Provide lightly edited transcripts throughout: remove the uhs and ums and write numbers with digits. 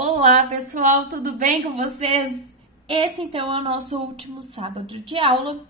Olá, pessoal, tudo bem com vocês? Esse então é o nosso último sábado de aula.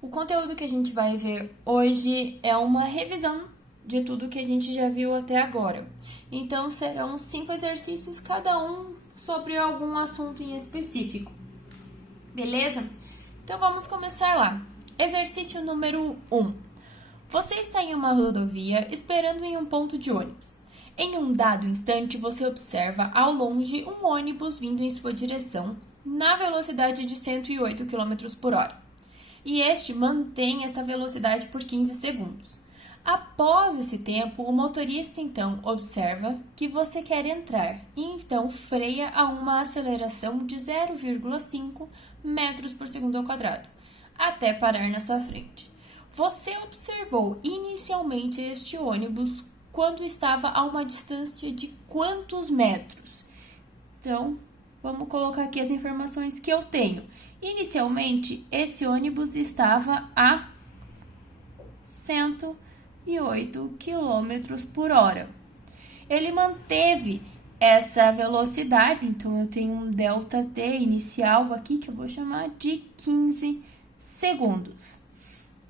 O conteúdo que a gente vai ver hoje é uma revisão de tudo que a gente já viu até agora. Então serão 5 exercícios, cada um sobre algum assunto em específico. Beleza? Então vamos começar lá. Exercício número 1. Você está em uma rodovia esperando em um ponto de ônibus. Em um dado instante, você observa ao longe um ônibus vindo em sua direção na velocidade de 108 km por hora. E este mantém essa velocidade por 15 segundos. Após esse tempo, o motorista então observa que você quer entrar e então freia a uma aceleração de 0,5 metros por segundo ao quadrado, até parar na sua frente. Você observou inicialmente este ônibus quando estava a uma distância de quantos metros? Então, vamos colocar aqui as informações que eu tenho. Inicialmente, esse ônibus estava a 108 km por hora. Ele manteve essa velocidade, então eu tenho um ΔT inicial aqui que eu vou chamar de 15 segundos.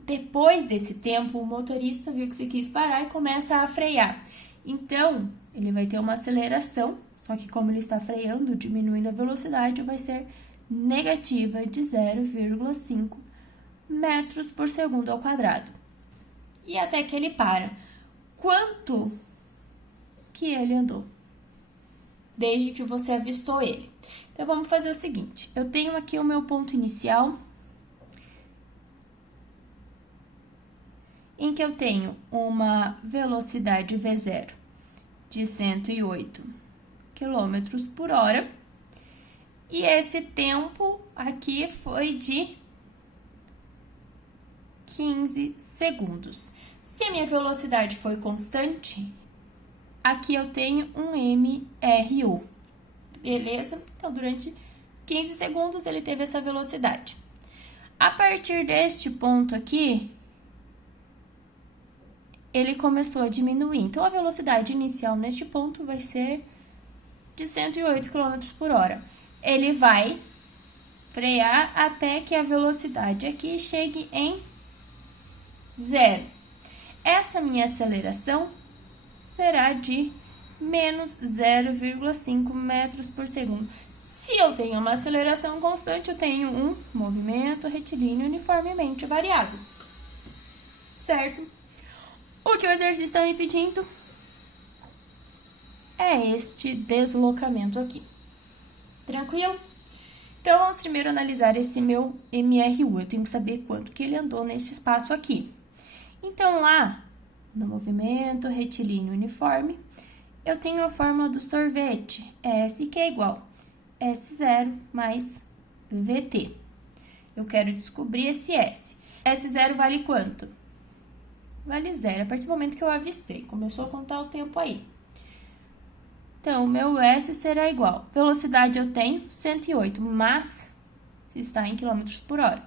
Depois desse tempo, o motorista viu que você quis parar e começa a frear. Então, ele vai ter uma aceleração, só que como ele está freando, diminuindo a velocidade, vai ser negativa de 0,5 metros por segundo ao quadrado. E até que ele para. Quanto que ele andou? Desde que você avistou ele. Então, vamos fazer o seguinte. Eu tenho aqui o meu ponto inicial, em que eu tenho uma velocidade V0 de 108 km por hora. E esse tempo aqui foi de 15 segundos. Se a minha velocidade foi constante, aqui eu tenho um MRU. Beleza? Então, durante 15 segundos ele teve essa velocidade. A partir deste ponto aqui, ele começou a diminuir. Então, a velocidade inicial neste ponto vai ser de 108 km por hora. Ele vai frear até que a velocidade aqui chegue em 0. Essa minha aceleração será de menos 0,5 metros por segundo. Se eu tenho uma aceleração constante, eu tenho um movimento retilíneo uniformemente variado. Certo? O que o exercício está me pedindo é este deslocamento aqui. Tranquilo? Então, vamos primeiro analisar esse meu MRU. Eu tenho que saber quanto que ele andou nesse espaço aqui. Então, lá no movimento retilíneo uniforme, eu tenho a fórmula do sorvete, S que é igual S0 mais VT. Eu quero descobrir esse S. S0 vale quanto? Vale 0, a partir do momento que eu avistei. Começou a contar o tempo aí. Então, o meu S será igual. Velocidade eu tenho 108, mas está em quilômetros por hora.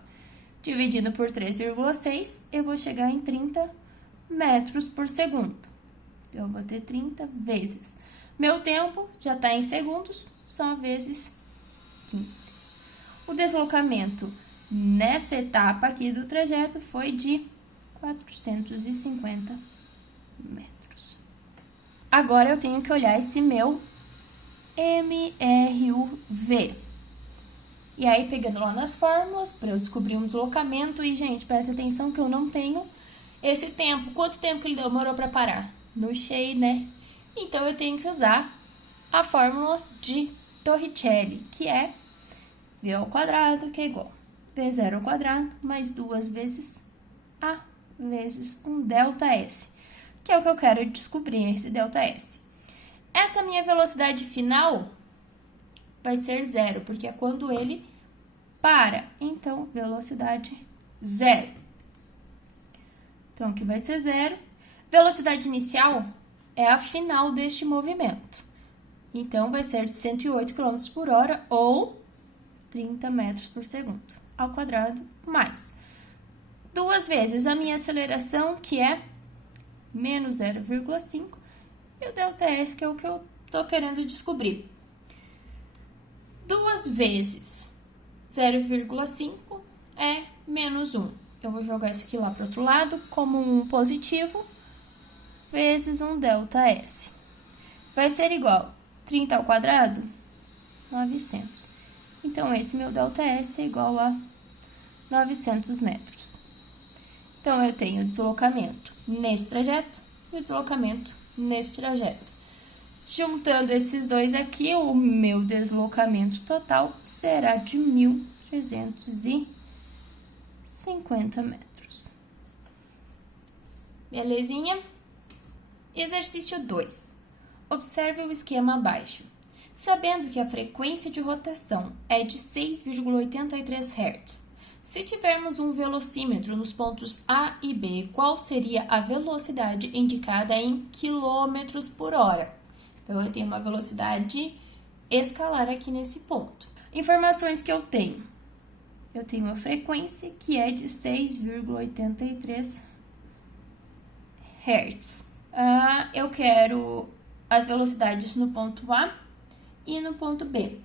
Dividido por 3,6, eu vou chegar em 30 metros por segundo. Então, eu vou ter 30 vezes. Meu tempo já está em segundos, só vezes 15. O deslocamento nessa etapa aqui do trajeto foi de 450 metros. Agora eu tenho que olhar esse meu MRUV. E aí, pegando lá nas fórmulas, para eu descobrir um deslocamento, e, gente, presta atenção que eu não tenho esse tempo. Quanto tempo que ele demorou para parar? No cheio, né? Então, eu tenho que usar a fórmula de Torricelli, que é V ao quadrado, que é igual V0 ao quadrado, mais 2 vezes A vezes um ΔS, que é o que eu quero descobrir, esse ΔS. Essa minha velocidade final vai ser 0, porque é quando ele para. Então, velocidade 0. Então, aqui vai ser 0. Velocidade inicial é a final deste movimento. Então, vai ser de 108 km por hora ou 30 metros por segundo ao quadrado, mais 2 vezes a minha aceleração, que é menos 0,5, e o ΔS, que é o que eu estou querendo descobrir. 2 vezes 0,5 é menos 1. Eu vou jogar isso aqui lá para o outro lado, como um positivo, vezes um ΔS. Vai ser igual 30 ao quadrado, 900. Então, esse meu ΔS é igual a 900 metros. Então, eu tenho o deslocamento nesse trajeto e o deslocamento nesse trajeto. Juntando esses dois aqui, o meu deslocamento total será de 1.350 metros. Belezinha? Exercício 2. Observe o esquema abaixo. Sabendo que a frequência de rotação é de 6,83 Hz, se tivermos um velocímetro nos pontos A e B, qual seria a velocidade indicada em quilômetros por hora? Então, eu tenho uma velocidade escalar aqui nesse ponto. Informações que eu tenho. Eu tenho uma frequência que é de 6,83 Hz. Eu quero as velocidades no ponto A e no ponto B.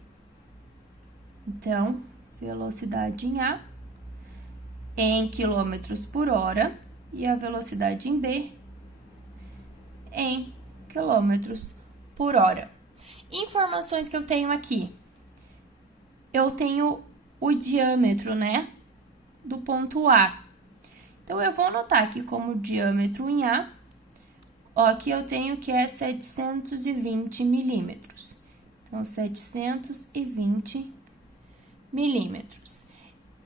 Então, velocidade em A em quilômetros por hora e a velocidade em B em quilômetros por hora. Informações que eu tenho aqui. Eu tenho o diâmetro, né, do ponto A. Então, eu vou anotar aqui como diâmetro em A. Ó, aqui eu tenho que é 720 milímetros. Então, 720 milímetros.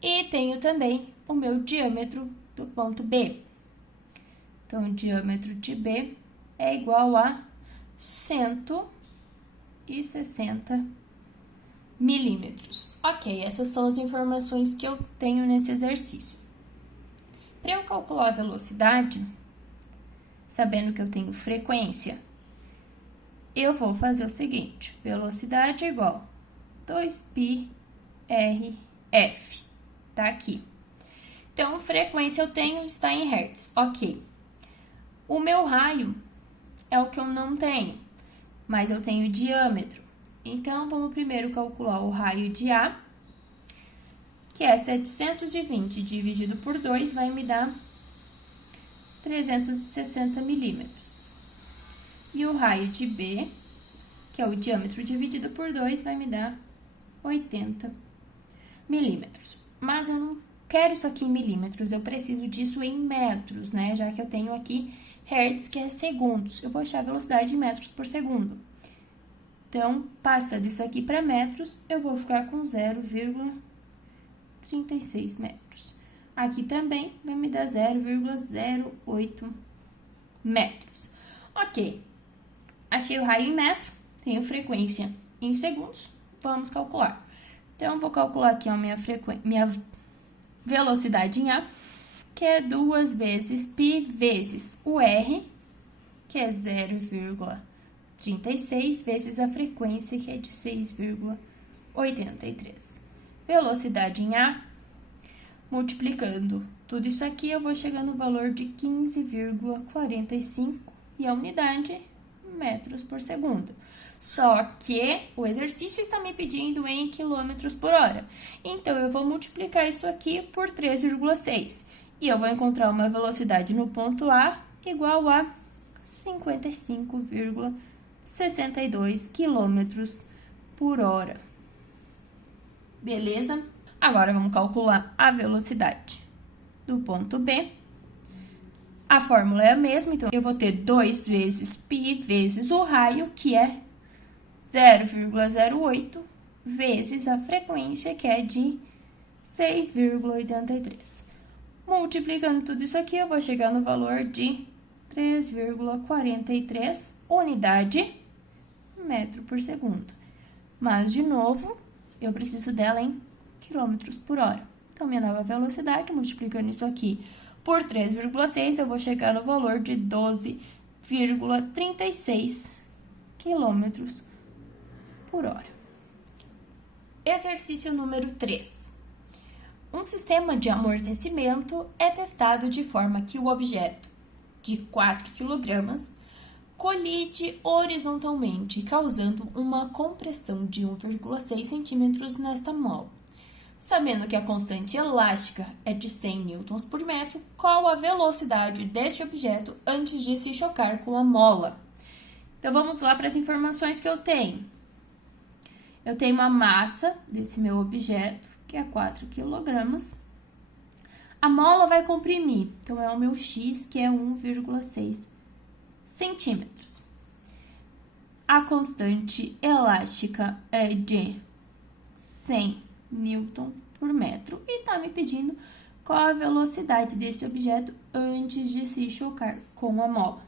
E tenho também o meu diâmetro do ponto B. Então, o diâmetro de B é igual a 160 milímetros. Ok, essas são as informações que eu tenho nesse exercício. Para eu calcular a velocidade, sabendo que eu tenho frequência, eu vou fazer o seguinte: velocidade é igual a 2πrf, tá aqui. Então, frequência eu tenho, está em Hertz, ok. O meu raio é o que eu não tenho, mas eu tenho diâmetro. Então, vamos primeiro calcular o raio de A, que é 720 dividido por 2, vai me dar 360 milímetros. E o raio de B, que é o diâmetro dividido por 2, vai me dar 80 milímetros. Mas eu não quero isso aqui em milímetros, eu preciso disso em metros, né? Já que eu tenho aqui hertz, que é segundos. Eu vou achar a velocidade em metros por segundo. Então, passando isso aqui para metros, eu vou ficar com 0,36 metros. Aqui também vai me dar 0,08 metros. Ok, achei o raio em metro, tenho frequência em segundos, vamos calcular. Então, vou calcular aqui a minha velocidade em A, que é 2 vezes π vezes o R, que é 0,36 vezes a frequência, que é de 6,83. Velocidade em A, multiplicando tudo isso aqui, eu vou chegar no valor de 15,45 e a unidade metros por segundo. Só que o exercício está me pedindo em quilômetros por hora. Então, eu vou multiplicar isso aqui por 3,6. E eu vou encontrar uma velocidade no ponto A igual a 55,62 quilômetros por hora. Beleza? Agora, vamos calcular a velocidade do ponto B. A fórmula é a mesma, então eu vou ter 2 vezes π vezes o raio, que é 0,08, vezes a frequência, que é de 6,83. Multiplicando tudo isso aqui, eu vou chegar no valor de 3,43 unidade metro por segundo. Mas, de novo, eu preciso dela em quilômetros por hora. Então, minha nova velocidade, multiplicando isso aqui por 3,6, eu vou chegar no valor de 12,36 quilômetros por hora. Exercício número 3. Um sistema de amortecimento é testado de forma que o objeto de 4 kg, colide horizontalmente, causando uma compressão de 1,6 centímetros nesta mola. Sabendo que a constante elástica é de 100 newtons por metro, qual a velocidade deste objeto antes de se chocar com a mola? Então, vamos lá para as informações que eu tenho. Eu tenho uma massa desse meu objeto, que é 4 quilogramas. A mola vai comprimir, então é o meu x, que é 1,6 centímetros. A constante elástica é de 100 newton por metro e está me pedindo qual a velocidade desse objeto antes de se chocar com a mola.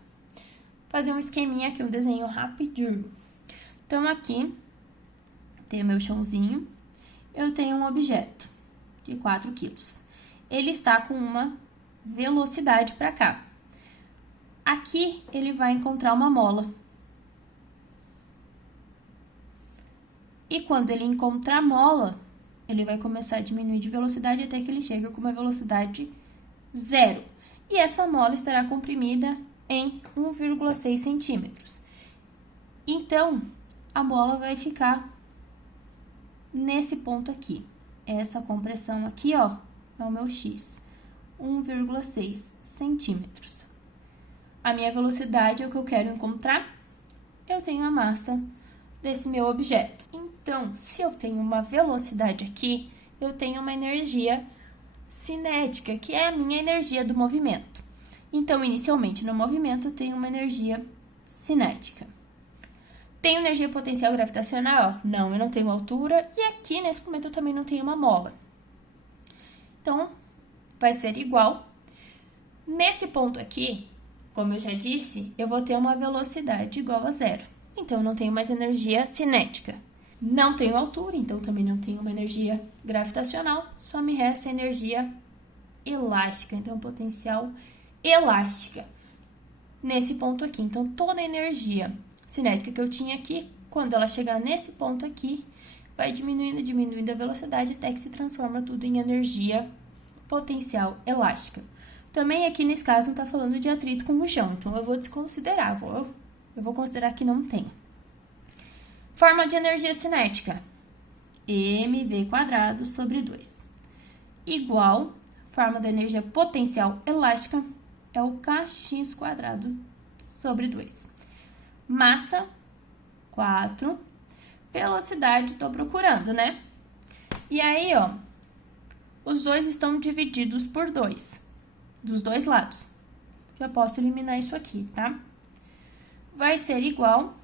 Fazer um esqueminha aqui, um desenho rapidinho. Então, aqui tem o meu chãozinho, eu tenho um objeto de 4 quilos. Ele está com uma velocidade para cá. Aqui, ele vai encontrar uma mola. E quando ele encontrar a mola, ele vai começar a diminuir de velocidade até que ele chegue com uma velocidade zero. E essa mola estará comprimida em 1,6 centímetros. Então, a mola vai ficar nesse ponto aqui. Essa compressão aqui, ó, é o meu x, 1,6 centímetros. A minha velocidade é o que eu quero encontrar. Eu tenho a massa desse meu objeto. Então, se eu tenho uma velocidade aqui, eu tenho uma energia cinética, que é a minha energia do movimento. Então, inicialmente no movimento, eu tenho uma energia cinética. Tenho energia potencial gravitacional? Não, eu não tenho altura. E aqui, nesse momento, eu também não tenho uma mola. Então, vai ser igual. Nesse ponto aqui, como eu já disse, eu vou ter uma velocidade igual a zero. Então, eu não tenho mais energia cinética. Não tenho altura, então também não tenho uma energia gravitacional. Só me resta energia elástica, então potencial elástica. Nesse ponto aqui. Então, toda a energia cinética que eu tinha aqui, quando ela chegar nesse ponto aqui, vai diminuindo, diminuindo a velocidade até que se transforma tudo em energia potencial elástica. Também aqui nesse caso não está falando de atrito com o chão, então eu vou desconsiderar, eu vou considerar que não tem. Fórmula de energia cinética, mv² sobre 2, igual, fórmula da energia potencial elástica, é o kx² sobre 2. Massa, 4, velocidade, estou procurando, né? E aí, ó, os dois estão divididos por 2. Dos dois lados. Já posso eliminar isso aqui, tá? Vai ser igual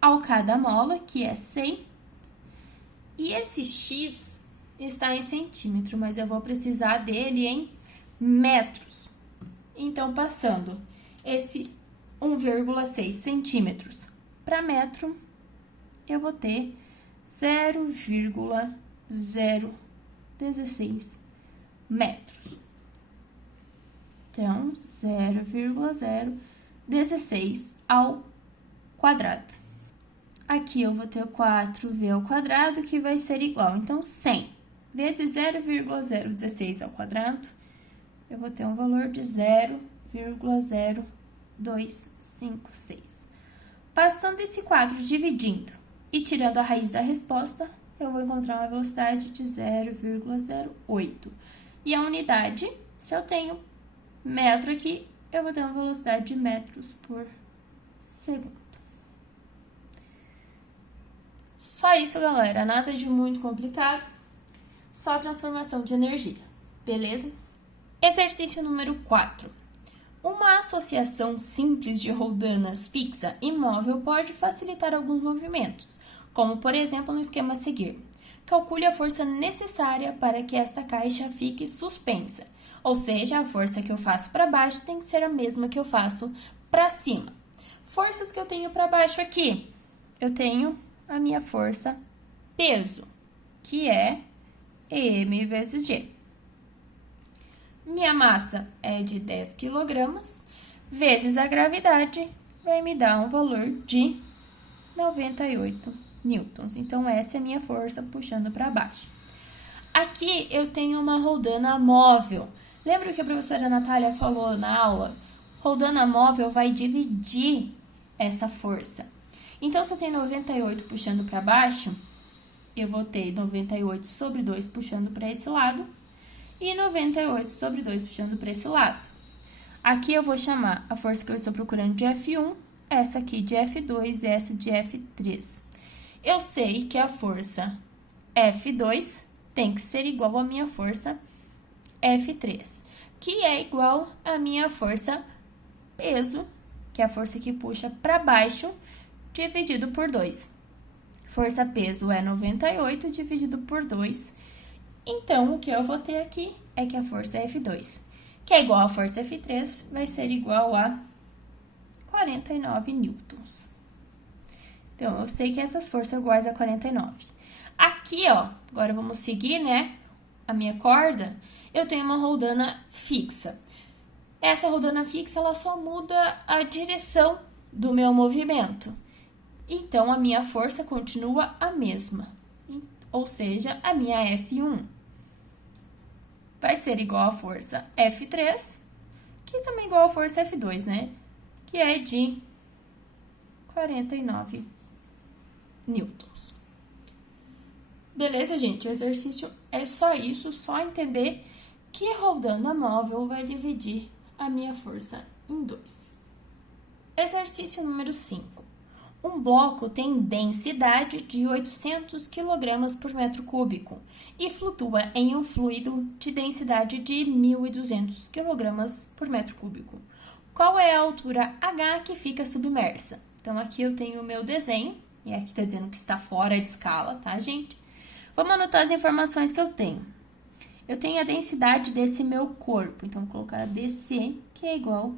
ao K da mola, que é 100. E esse X está em centímetro, mas eu vou precisar dele em metros. Então, passando esse 1,6 centímetros para metro, eu vou ter 0,016 metros. Então, 0,016 ao quadrado. Aqui eu vou ter 4v ao quadrado, que vai ser igual. Então, 100 vezes 0,016 ao quadrado, eu vou ter um valor de 0,0256. Passando esse quadro dividindo e tirando a raiz da resposta, eu vou encontrar uma velocidade de 0,08. E a unidade, se eu tenho metro aqui, eu vou ter uma velocidade de metros por segundo. Só isso, galera. Nada de muito complicado. Só transformação de energia. Beleza? Exercício número 4. Uma associação simples de roldanas fixa e móvel pode facilitar alguns movimentos, como, por exemplo, no esquema a seguir. Calcule a força necessária para que esta caixa fique suspensa. Ou seja, a força que eu faço para baixo tem que ser a mesma que eu faço para cima. Forças que eu tenho para baixo aqui. Eu tenho a minha força peso, que é M vezes G. Minha massa é de 10 kg, vezes a gravidade, vai me dar um valor de 98 newtons. Então, essa é a minha força puxando para baixo. Aqui, eu tenho uma roldana móvel. Lembra que a professora Natália falou na aula? Roldana móvel vai dividir essa força. Então, se eu tenho 98 puxando para baixo, eu vou ter 98 sobre 2 puxando para esse lado e 98 sobre 2 puxando para esse lado. Aqui eu vou chamar a força que eu estou procurando de F1, essa aqui de F2 e essa de F3. Eu sei que a força F2 tem que ser igual à minha força F3, que é igual à minha força peso, que é a força que puxa para baixo, dividido por 2. Força peso é 98 dividido por 2. Então, o que eu vou ter aqui é que a força F2, que é igual à força F3, vai ser igual a 49 newtons. Então, eu sei que essas forças são iguais a 49. Aqui, ó, agora vamos seguir, né, a minha corda, eu tenho uma roldana fixa. Essa roldana fixa, ela só muda a direção do meu movimento. Então, a minha força continua a mesma, ou seja, a minha F1 vai ser igual à força F3, que também é igual à força F2, né? Que é de 49 newtons. Beleza, gente? O exercício é só isso, só entender que roldana móvel vai dividir a minha força em 2. Exercício número 5. Um bloco tem densidade de 800 kg por metro cúbico e flutua em um fluido de densidade de 1.200 kg por metro cúbico. Qual é a altura H que fica submersa? Então, aqui eu tenho o meu desenho, e aqui está dizendo que está fora de escala, tá, gente? Vamos anotar as informações que eu tenho. Eu tenho a densidade desse meu corpo, então, vou colocar DC, que é igual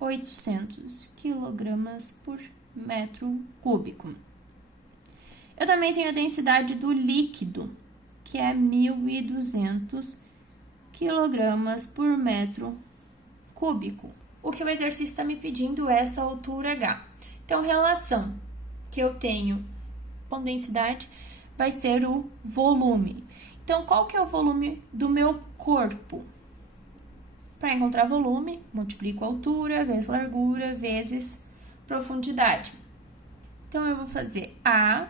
a 800 kg por metro cúbico. Eu também tenho a densidade do líquido, que é 1.200 kg por metro cúbico. O que o exercício está me pedindo é essa altura H. Então, relação que eu tenho com densidade vai ser o volume. Então, qual que é o volume do meu corpo? Para encontrar volume, multiplico a altura vezes largura vezes profundidade. Então, eu vou fazer A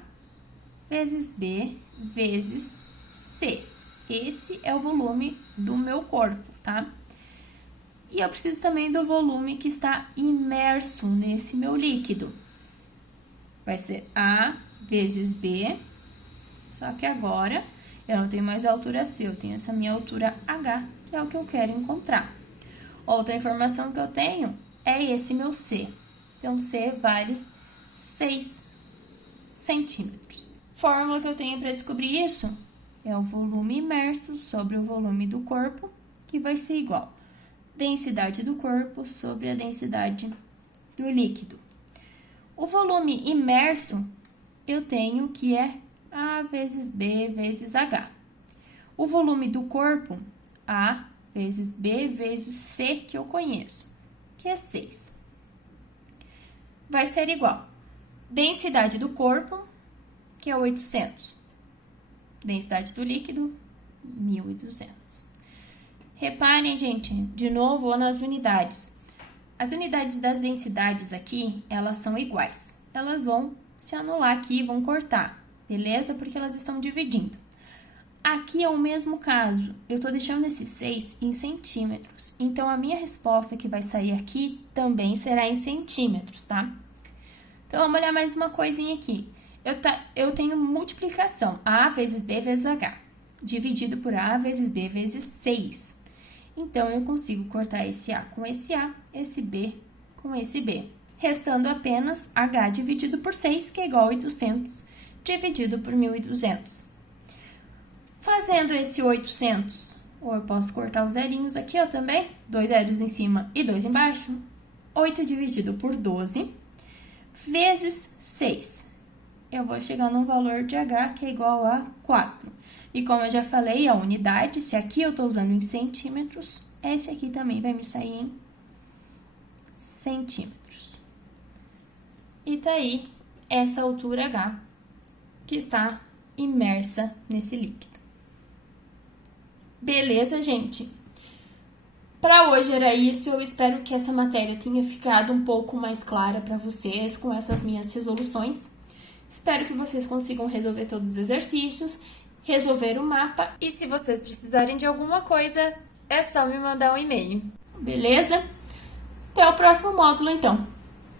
vezes B vezes C. Esse é o volume do meu corpo, tá? E eu preciso também do volume que está imerso nesse meu líquido. Vai ser A vezes B, só que agora eu não tenho mais a altura C, eu tenho essa minha altura H, que é o que eu quero encontrar. Outra informação que eu tenho é esse meu C. Então, C vale 6 centímetros. Fórmula que eu tenho para descobrir isso é o volume imerso sobre o volume do corpo, que vai ser igual a densidade do corpo sobre a densidade do líquido. O volume imerso, eu tenho que é A vezes B vezes H. O volume do corpo, A vezes B vezes C, que eu conheço, que é 6. Vai ser igual. Densidade do corpo, que é 800. Densidade do líquido, 1.200. Reparem, gente, de novo nas unidades. As unidades das densidades aqui, elas são iguais. Elas vão se anular aqui e vão cortar, beleza? Porque elas estão dividindo. Aqui é o mesmo caso, eu tô deixando esse 6 em centímetros. Então, a minha resposta que vai sair aqui também será em centímetros, tá? Então, vamos olhar mais uma coisinha aqui. Eu tenho multiplicação, A vezes B vezes H, dividido por A vezes B vezes 6. Então, eu consigo cortar esse A com esse A, esse B com esse B. Restando apenas H dividido por 6, que é igual a 800, dividido por 1.200. Fazendo esse 800, ou eu posso cortar os zerinhos aqui, ó, também. 2 zeros em cima e 2 embaixo. 8 dividido por 12, vezes 6. Eu vou chegar num valor de H que é igual a 4. E como eu já falei, a unidade, se aqui eu tô usando em centímetros, esse aqui também vai me sair em centímetros. E tá aí essa altura H que está imersa nesse líquido. Beleza, gente? Para hoje era isso. Eu espero que essa matéria tenha ficado um pouco mais clara para vocês com essas minhas resoluções. Espero que vocês consigam resolver todos os exercícios, resolver o mapa. E se vocês precisarem de alguma coisa, é só me mandar um e-mail. Beleza? Até o próximo módulo, então.